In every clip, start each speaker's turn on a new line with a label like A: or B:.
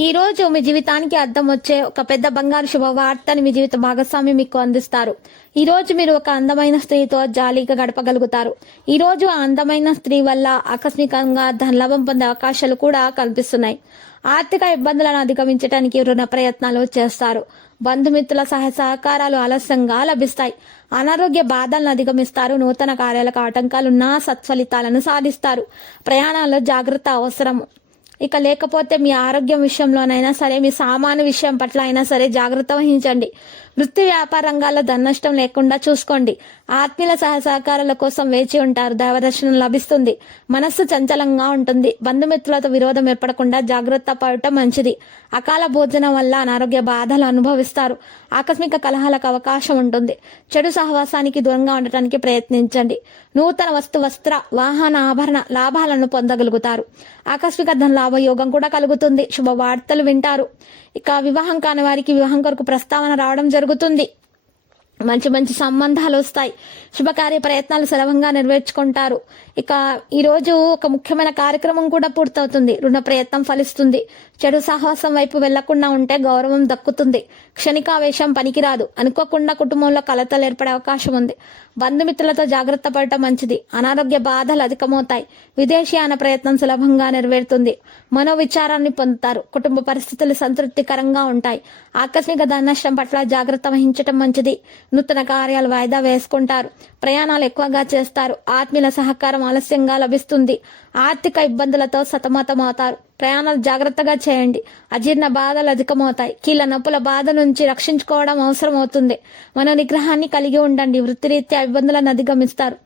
A: ఈ రోజు మీ జీవితానికి అర్థం వచ్చే ఒక పెద్ద బంగారు శుభవార్తని మీ జీవిత భాగస్వామి మీకు అందిస్తారు. ఈ రోజు మీరు ఒక అందమైన స్త్రీతో జాలీగా గడపగలుగుతారు. ఈ రోజు ఆ అందమైన స్త్రీ వల్ల ఆకస్మికంగా ధనలాభం పొందే అవకాశాలు కూడా కల్పిస్తున్నాయి. ఆర్థిక ఇబ్బందులను అధిగమించడానికి రుణ ప్రయత్నాలు చేస్తారు. బంధుమిత్రుల సహాయ సహకారాలు ఆలస్యంగా లభిస్తాయి. అనారోగ్య బాధలను అధిగమిస్తారు. నూతన కార్యాలకు ఆటంకాలున్నా సత్ఫలితాలను సాధిస్తారు. ప్రయాణాల్లో జాగ్రత్త అవసరము. ఇక లేకపోతే మీ ఆరోగ్యం విషయంలోనైనా సరే మీ సామాను విషయం పట్ల అయినా సరే జాగ్రత్త వహించండి. వృత్తి వ్యాపార రంగాల్లో ధననష్టం లేకుండా చూసుకోండి. ఆత్మీయుల సహ సహకారాల కోసం వేచి ఉంటారు. దైవదర్శనం లభిస్తుంది. మనస్సు చంచలంగా ఉంటుంది. బంధుమిత్రులతో విరోధం ఏర్పడకుండా జాగ్రత్త పడటం మంచిది. అకాల భోజనం వల్ల అనారోగ్య బాధలు అనుభవిస్తారు. ఆకస్మిక కలహాలకు అవకాశం ఉంటుంది. చెడు సహవాసానికి దూరంగా ఉండటానికి ప్రయత్నించండి. నూతన వస్తు వస్త్ర వాహన ఆభరణ లాభాలను పొందగలుగుతారు. ఆకస్మిక ధన లాభ యోగం కూడా కలుగుతుంది. శుభ వార్తలు వింటారు. ఇక వివాహం కాని వారికి వివాహం కొరకు ప్రస్తావన రావడం జరుగుతుంది. జరుగుతుంది. మంచి మంచి సంబంధాలు వస్తాయి. శుభకార్య ప్రయత్నాలు సులభంగా నెరవేర్చుకుంటారు. ఇక ఈరోజు ఒక ముఖ్యమైన కార్యక్రమం కూడా పూర్తవుతుంది. రుణ ప్రయత్నం ఫలిస్తుంది. చెడు సాహసం వైపు వెళ్ళకుండా ఉంటే గౌరవం దక్కుతుంది. క్షణికావేశం పనికిరాదు. అనుకోకుండా కుటుంబంలో కలతలు ఏర్పడే అవకాశం ఉంది. బంధుమిత్రులతో జాగ్రత్త పడటం మంచిది. అనారోగ్య బాధలు అధికమవుతాయి. విదేశీయాన ప్రయత్నం సులభంగా నెరవేరుతుంది. మనోవిచారాన్ని పొందుతారు. కుటుంబ పరిస్థితులు సంతృప్తికరంగా ఉంటాయి. ఆకస్మిక ధననష్టం పట్ల జాగ్రత్త వహించటం మంచిది. నూతన కార్యాలు వాయిదా వేసుకుంటారు. ప్రయాణాలు ఎక్కువగా చేస్తారు. ఆత్మీయుల సహకారం ఆలస్యంగా లభిస్తుంది. ఆర్థిక ఇబ్బందులతో సతమతమవుతారు. ప్రయాణాలు జాగ్రత్తగా చేయండి. అజీర్ణ బాధలు అధికమవుతాయి. కీళ్ళ నొప్పుల బాధ నుంచి రక్షించుకోవడం అవసరం అవుతుంది మన నిగ్రహాన్ని కలిగి ఉండండి. వృత్తిరీత్యా ఇబ్బందులను అధిగమిస్తారు.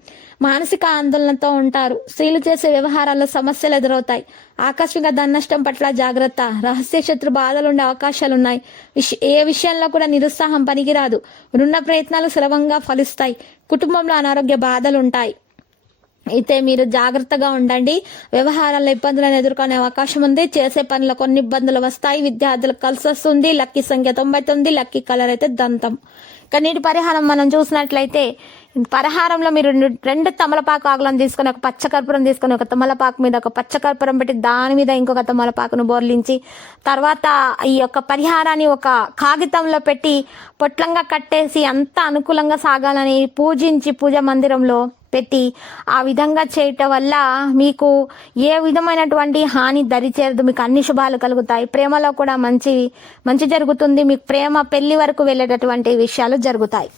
A: మానసిక ఆందోళనతో ఉంటారు. స్త్రీలు చేసే వ్యవహారాల్లో సమస్యలు ఎదురవుతాయి. ఆకస్మిక ధననష్టం పట్ల జాగ్రత్త. రహస్య శత్రు బాధలు ఉండే అవకాశాలున్నాయి. విష- ఏ విషయంలో కూడా నిరుత్సాహం పనికిరాదు. రుణ ప్రయత్నాలు సులభంగా ఫలిస్తాయి. కుటుంబంలో అనారోగ్య బాధలు ఉంటాయి అయితే మీరు జాగ్రత్తగా ఉండండి. వ్యవహారాల్లో ఇబ్బందులను ఎదుర్కొనే అవకాశం ఉంది. చేసే పనులు కొన్ని ఇబ్బందులు వస్తాయి. విద్యార్థులకు కలిసి వస్తుంది. లక్కీ సంఖ్య తొంభై తొమ్మిది లక్కీ కలర్ అయితే దంతం. ఇక నీటి పరిహారం మనం చూసినట్లయితే పరిహారంలో మీరు రెండు- రెండు తమలపాకు ఆకులను తీసుకొని ఒక పచ్చకర్పూరం తీసుకొని ఒక తమలపాకు మీద ఒక పచ్చకర్పూరం పెట్టి దాని మీద ఇంకొక తమలపాకును బోర్లించి తర్వాత ఈ యొక్క పరిహారాన్ని ఒక కాగితంలో పెట్టి పొట్లంగా కట్టేసి అంత అనుకూలంగా సాగాలని పూజించి పూజ మందిరంలో పెట్టి ఆ విధంగా చేయటం వల్ల మీకు ఏ విధమైనటువంటి హాని దరిచేరదు. మీకు అన్ని శుభాలు కలుగుతాయి. ప్రేమలో కూడా మంచి మంచి జరుగుతుంది. మీకు ప్రేమ పెళ్ళి వరకు వెళ్ళేటటువంటి విషయాలు జరుగుతాయి.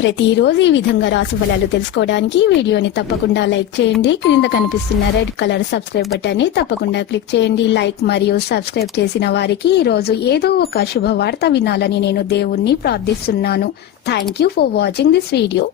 A: ప్రతిరోజు ఈ విధంగా రాసు ఫలాలు తెలుసుకోవడానికి వీడియోని తప్పకుండా లైక్ చేయండి. క్రింద కనిపిస్తున్న రెడ్ కలర్ సబ్స్క్రైబ్ బటన్ని తప్పకుండా క్లిక్ చేయండి. లైక్ మరియు సబ్స్క్రైబ్ చేసిన వారికి ఈ రోజు ఏదో ఒక శుభవార్త వినాలని నేను దేవుణ్ణి ప్రార్థిస్తున్నాను. Thank you for watching this video